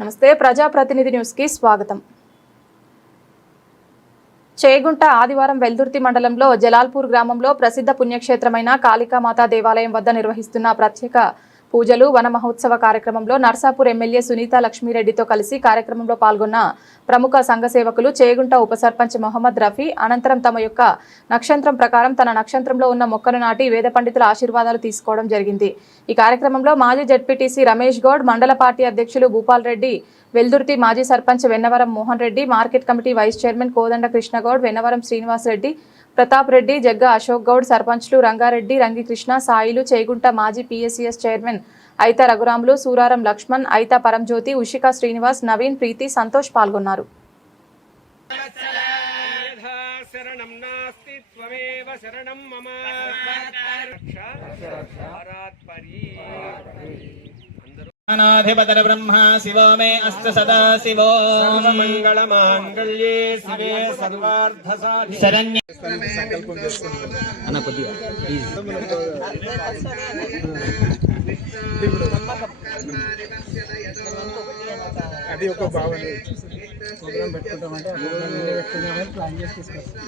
నమస్తే ప్రజాప్రతినిధి న్యూస్ కి స్వాగతం. చేగుంట ఆదివారం వెల్దుర్తి మండలంలో జలాల్పూర్ గ్రామంలో ప్రసిద్ధ పుణ్యక్షేత్రమైన కాళికామాత దేవాలయం వద్ద నిర్వహిస్తున్న ప్రత్యేక పూజలు వన మహోత్సవ కార్యక్రమంలో నర్సాపూర్ ఎమ్మెల్యే సునీతా లక్ష్మీరెడ్డితో కలిసి కార్యక్రమంలో పాల్గొన్న ప్రముఖ సంఘ సేవకులు చేగుంట ఉప సర్పంచ్ మొహమ్మద్ రఫీ అనంతరం తమ యొక్క నక్షత్రం ప్రకారం తన నక్షత్రంలో ఉన్న మొక్కను నాటి వేద పండితుల ఆశీర్వాదాలు తీసుకోవడం జరిగింది. ఈ కార్యక్రమంలో మాజీ జడ్పీటీసీ రమేష్ గౌడ్, మండల పార్టీ అధ్యక్షులు భూపాల్ రెడ్డి, వెల్దుర్తి మాజీ sarpanch Vennavaram Mohan Reddy, market committee vice chairman Kodanda Krishnagoud, Vennavaram Srinivas Reddy, Pratap Reddy, Jagga Ashok Goud, సర్పంచ్లు రంగారెడ్డి, రంగికృష్ణ, సాయిలు, చేగుంట మాజీ పిఎస్సిఎస్ చైర్మన్ ఐతా రఘురాములు, సూరారం లక్ష్మణ్, ఐతా పరంజ్యోతి, ఉషికా శ్రీనివాస్, నవీన్, ప్రీతి, సంతోష్ పాల్గొన్నారు. अनाधिपतर ब्रह्मा शिवो मे अस्त सदा शिवो मंगल मांगल्ये शिवे सर्वार्थ साधिके शरण्ये संकल्पం చేసుకుంటున్నాను అన్న కొద్దిగా ప్లీజ్ అది ఒక భావన ప్రోగ్రామ్ పెట్టుకుంటామంటే ఆ ప్రోగ్రామ్ ఎన్ని పెట్టుకుందామని ప్లాన్ చేసి తీసుకొస్తాం.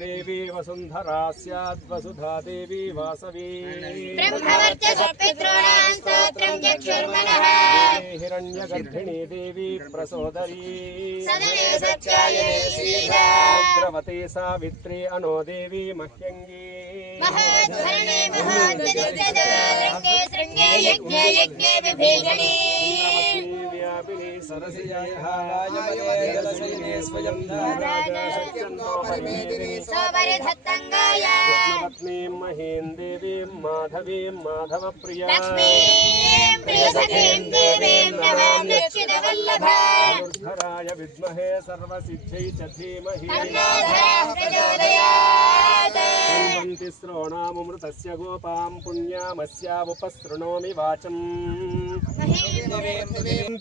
देवी वसुंधरा स्याद् वसुधा देवी वासवी हिरण्यगर्भिणी देवी प्रसोदरी रुद्रवती सावित्री अनो देवी मह्यंगी व्यापिनी सरसियाय स्वयं पत्नी महीन देवी माधवी माधव प्रिया धराय विद्महे सर्वसिद्धै च धीमहि श्रोणामृतस्य गोपां पुण्यामस्यामुपसृणोमि वाचम्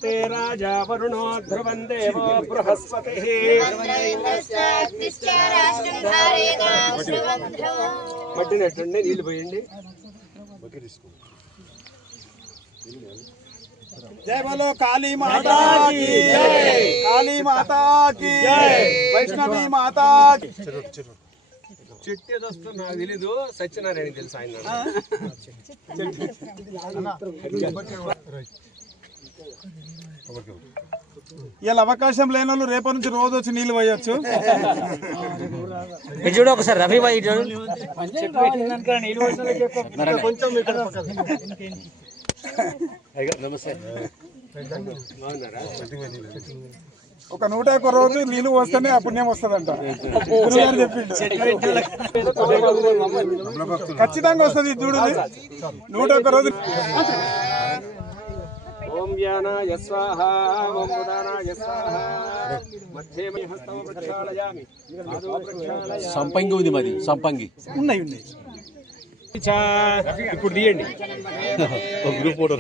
ते राजा वरुणो ध्रुवं देवो बृहस्पतिः పట్టినట్టండి నీళ్ళు పోయండి. జై బోలో కాళీ మాతా కీ జై, కాళీ మాతా కీ జై, వైష్ణవి మాతా కీ. చెట్టు ఏదొస్తుందో నాకు తెలీదు, సత్యనారాయణ తెలుసు ఆయన. ఇలా అవకాశం లేని వాళ్ళు రేపటి నుంచి రోజు వచ్చి నీళ్ళు పోయొచ్చు. చూడు ఒకసారి రఫీ భాయ్ ఒక 101 రోజు నీళ్ళు పోస్తేనే ఆ పుణ్యం వస్తుందంట చెప్పిండు. ఖచ్చితంగా వస్తుంది చూడు, 101 రోజు. ఓం వ్యానాయ స్వాహా, ఓం ఉదానాయ స్వాహా. మధ్యే మే హస్తవ ప్రక్షాళయామి. సంపంగి ఉంది, మరి సంపంగి ఉన్నాయి. ఇప్పుడు తీయండి ఒక గ్రూప్ ఫోటో.